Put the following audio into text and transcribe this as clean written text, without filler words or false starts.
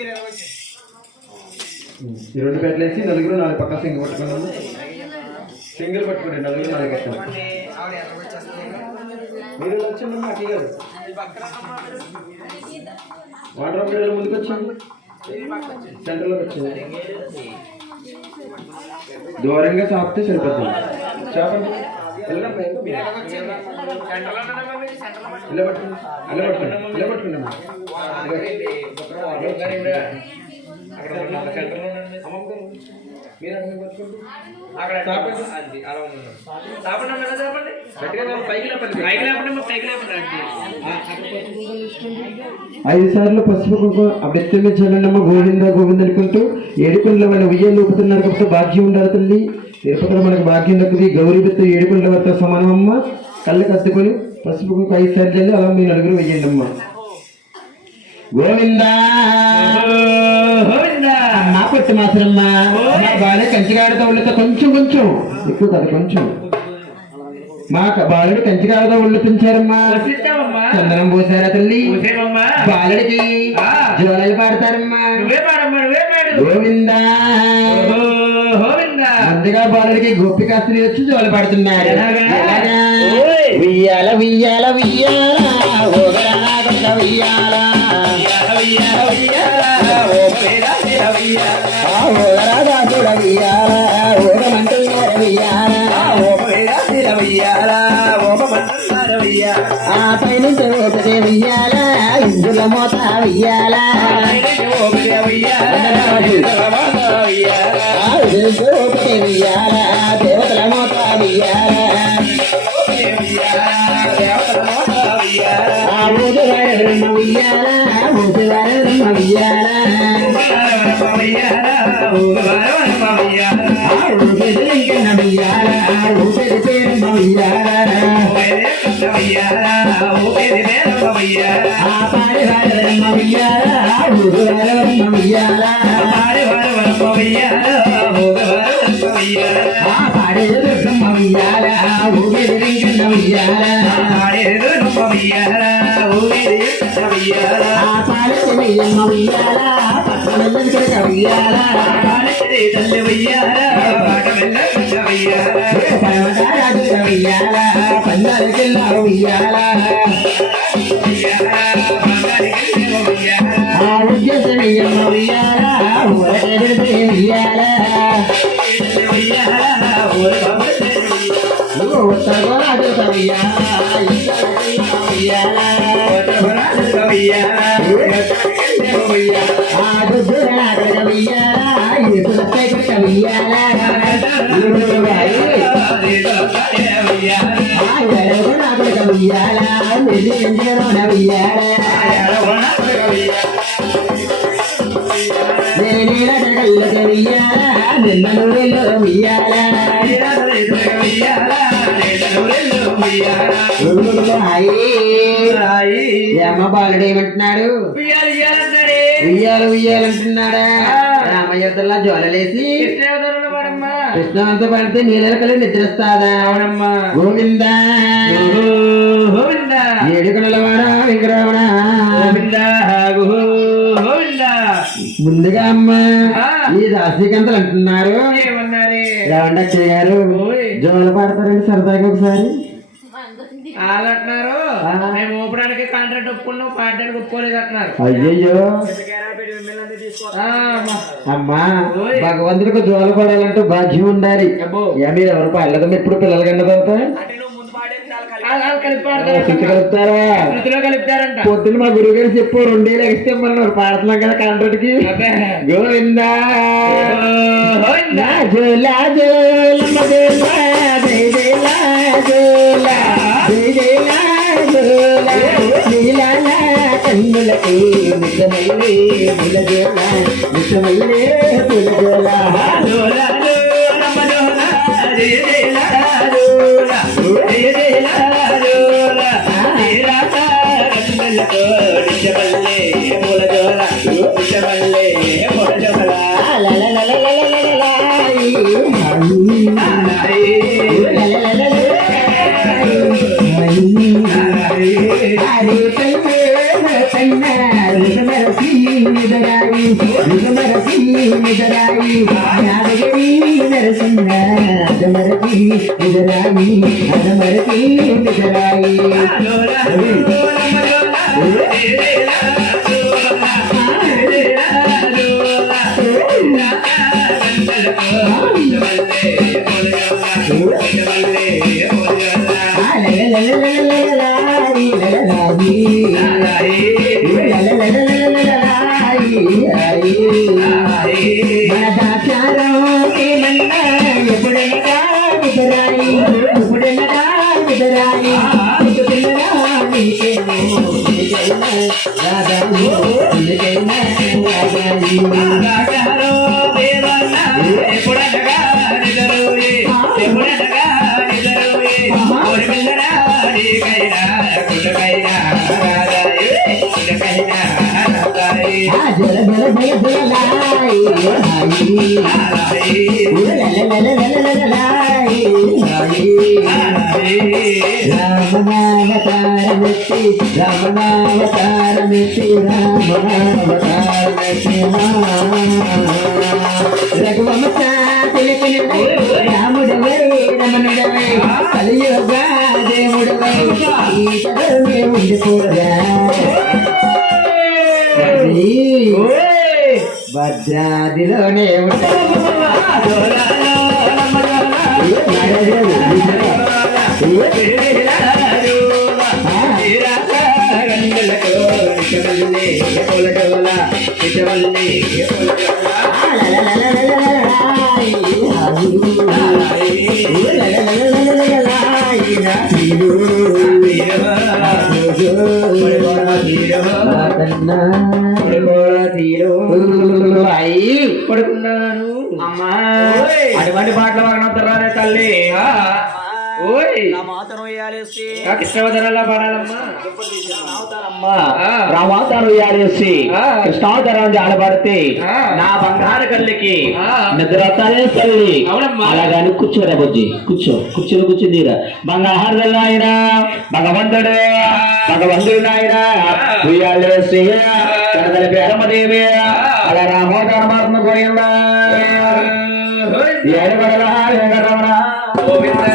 ఈ రెండు పెట్టలేసి నలుగురు నాలుగు పక్కన సింగిల్ పట్టుకున్నాము. సింగిల్ పట్టుకోండి, నలుగురు నాలుగు పట్టుకోండి. మీరు వచ్చింది మాకు కాదు, వాటర్ మీడియాలో ముందుకు వచ్చింది, సెంటర్లోకి వచ్చింది. దూరంగా చాపితే సరిపోతుంది. చాపండి, ఇలా పట్టుకోండి, ఇలా పట్టుకోండి, ఇలా పట్టుకోండి. ఐదు సార్లు పసుపు కుంకుమ అభ్యర్థులు చల్లనమ్మ గోవింద గోవింద అనుకుంటూ ఏడుకొండల వాళ్ళ ఉయ్యాలు ఊపుతున్నారు కాబట్టి భాగ్యం ఉండాలి తల్లి. తిరుపతిలో మనకు భాగ్యం దక్కుది. గౌరీ బిత్తు ఏడుకొండల వద్ద సమానమమ్మ. కళ్ళు కత్తుకొని పసుపు కుంకుమ 5 సార్లు చల్లి అలా మీ నలుగురు వెయ్యండి అమ్మ. గోవిందా నా పట్టు మాత్రమ్మా బాలే కంచిగాడితో ఉళ్ళతో కొంచెం కొంచెం ఎక్కువ కదా, కొంచెం మా బాలుడు కంచిగాడితో ఉళ్ళు పెంచారమ్మా. చందనం పోసారా తల్లి? బాలుడికి జోలలు పాడతారమ్మా. గోవిందా ముందుగా బాలుడికి గోపికాస్త్రి వచ్చి జోలు పాడుతున్నారు. వియ్యాల వియ్యాల వియ్యాల వియ్యాల ఆ పైనుంచి ఒకటే వియ్యాల ఇందుల మోత వియ్యాల ఒకటే వియ్యాల దేవతల మోత వియ్యాల బ్రహ్మ వియ్యాల బ్రహ్మ వియ్యాల బాలుడు ఏమంటున్నాడు? ఉయ్యాలు ఉయ్యాలంటున్నాడా? రామయ్యతల్లా జ్వాలలేసి కృష్ణవంత పడితే నీళ్ళ కలిసి నిద్రస్తాదా? అవునమ్మా. గోవిందా ఏడుకొండల వాడ విగ్రహణ ముందుగా అమ్మ ఈ దాసీకంతలు అంటున్నారు. రావండక్షయ్య గారు జోలు పాడతారండి సరదాగా ఒకసారి? వాళ్ళంటున్నారు మేము ఊపడానికి కాంట్రాక్ట్ ఒప్పుకున్నాం, పాడడానికి ఒప్పుకోలేదు అంటున్నారు. అయ్యయ్యో అమ్మా, భగవంతుడికి జోలు పడాలంటూ భాగ్యం ఉండాలి. మీరు ఎవరు పాడలేదమ్మా ఎప్పుడు పిల్లలు కన్నదంతా కలుపుతారంట. పొద్దున్న మా గురువు గారు చెప్పు 2 ఏళ్ళు ఎక్కిస్తే మనం పాడుతున్నాం కదా కాంట్రాక్ట్ కి. గోవిందా జోలా జోలమ్మ జోలా జైలా జోలా జైలా జోలా నీలాల కన్నులకి నిజమైలే నిలజోలా నిజమైలే నిలజోలా జోలా జోలమ్మ జోలా జైలా జోలా జైలా జోలా నీలాల కన్నులతో నిజమల్లే ములజోలా నిజమల్లే ములజోలా విజమరసి నిజరాయి యాదగిరి నరసింహ అదమరసి నిజరాయి అదమరసి నిజరాయి రామనావతారమితి రఘువంశ తిలకినవై రాముడవై రమణుడవై కలియుగ దేవుడవై ఈతడమే ఉండిపోరా భద్రాదిలోనే పడుకున్నాను అమ్మా అటువంటి పాటలు వాడినవుతారా తల్లి ఓయ్ కృష్ణవదనలా పాడాలమ్మా రామావతారం యారేసి కృష్ణావతారం ఆడబడితే నా బంగారు కళ్ళకి నిద్ర తల్లి అవునమ్మా. అలాగని కూర్చోరా బొజ్జి కూర్చుని బంగారు ఆయన భగవంతుడు నాయన ఉయ్యాలేసి కనదల పేరమ్మదేవి అలా రామోదరమాత్మ గోయిందా ఏడబడరా గోవిందా